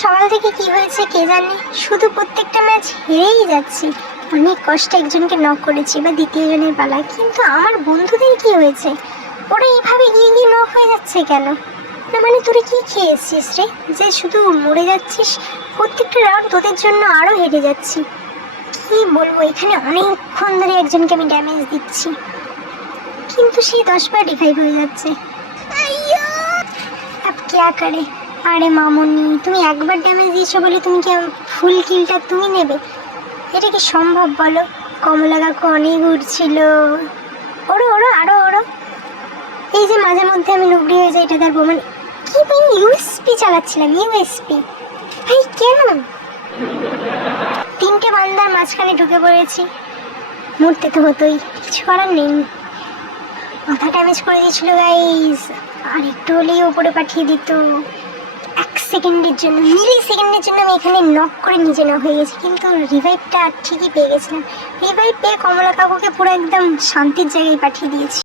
সকাল থেকে কি হয়েছে কে জানে, শুধু প্রত্যেকটা ম্যাচ হেরেই যাচ্ছি। অনেক কষ্টে একজনকে নক করেছি বা দ্বিতীয় জনের পালা, কিন্তু আমার বন্ধুদের কি হয়েছে? ওরা এইভাবে গিয়ে গিয়ে নক হয়ে যাচ্ছে কেন? না মানে তোরা কি খেয়েছিস রে যে শুধু মরে যাচ্ছিস? প্রত্যেকটা রাউন্ড তোদের জন্য আরও হেরে যাচ্ছি। কি বলবো, এখানে অনেকক্ষণ ধরে একজনকে আমি ড্যামেজ দিচ্ছি, কিন্তু সেই 10 বার রিভাইভ হয়ে যাচ্ছে। আব ক্যা করে? আরে মামুনি, তুমি একবার ড্যামেজ দিয়েছো বলে তুমি কি ফুল কিলটা তুমি নেবে? এটা কি সম্ভব বলো? কমলা কাকু অনেক উঠছিল। ওরো ওরো আরো ওরো। এই যে মাঝে মধ্যে আমি নুবড়ি হয়ে যাই, এটা তার প্রমাণ। কি ভাই, ইউএসপি চালাচ্ছিলাম, ইউএসপি। ভাই কেন? 3টে বান্দার মাঝখানে ঢুকে পড়েছি, মরতে তো হতোই, কিছু করার নেই। মাথা ড্যামেজ করে দিয়েছিল গাইস, আর একটু হলেই ওপরে পাঠিয়ে দিত। 1 সেকেন্ডের জন্য, মিলি সেকেন্ডের জন্য আমি এখানে নক করে নিজে না হয়ে গেছি, কিন্তু রিভাইভটা ঠিকই পেয়ে গেছিলাম। রিভাইভ পেয়ে কমলা কাকুকে পুরো একদম শান্তির জায়গায় পাঠিয়ে দিয়েছি।